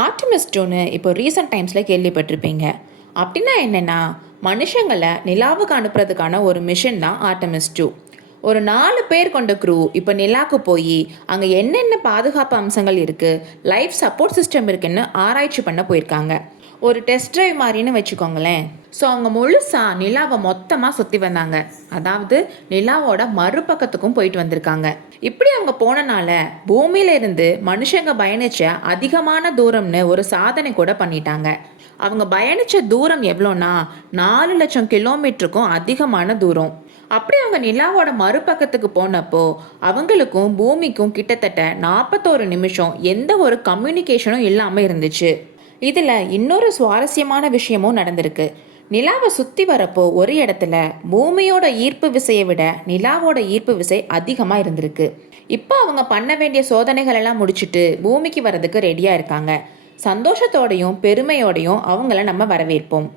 Artemis 2ன்னு இப்போ recent டைம்ஸில் கேள்விப்பட்டிருப்பீங்க. அப்படின்னா என்னென்னா, மனுஷங்களை நிலாவுக்கு அனுப்புறதுக்கான ஒரு மிஷன் தான் ஆர்டெமிஸ் 2. ஒரு 4 பேர் கொண்ட க்ரூ இப்போ நிலாவுக்கு போய் அங்கே என்னென்ன பாதுகாப்பு அம்சங்கள் இருக்குது, லைஃப் சப்போர்ட் சிஸ்டம் இருக்குன்னு ஆராய்ச்சி பண்ண போயிருக்காங்க. ஒரு டெஸ்ட் ட்ரைவ் மாதிரின்னு வச்சுக்கோங்களேன். ஸோ அவங்க முழுசாக நிலாவை மொத்தமாக சுற்றி வந்தாங்க. அதாவது நிலாவோட மறுபக்கத்துக்கும் போயிட்டு வந்திருக்காங்க. இப்படி அவங்க போனனால பூமியிலிருந்து மனுஷங்க பயணிச்ச அதிகமான தூரம்னு ஒரு சாதனை கூட பண்ணிட்டாங்க. அவங்க பயணிச்ச தூரம் எவ்வளோனா 4,00,000 கிலோமீட்டருக்கும் அதிகமான தூரம். அப்படி அவங்க நிலாவோட மறுபக்கத்துக்கு போனப்போ அவங்களுக்கும் பூமிக்கும் கிட்டத்தட்ட 41 நிமிஷம் எந்த ஒரு கம்யூனிகேஷனும் இல்லாமல் இருந்துச்சு. இதில் இன்னொரு சுவாரஸ்யமான விஷயமும் நடந்திருக்கு. நிலாவை சுற்றி வரப்போ ஒரு இடத்துல பூமியோட ஈர்ப்பு விசையை விட நிலாவோட ஈர்ப்பு விசை அதிகமாக இருந்திருக்கு. இப்போ அவங்க பண்ண வேண்டிய சோதனைகள் எல்லாம் முடிச்சுட்டு பூமிக்கு வர்றதுக்கு ரெடியாக இருக்காங்க. சந்தோஷத்தோடையும் பெருமையோடையும் அவங்கள நம்ம வரவேற்போம்.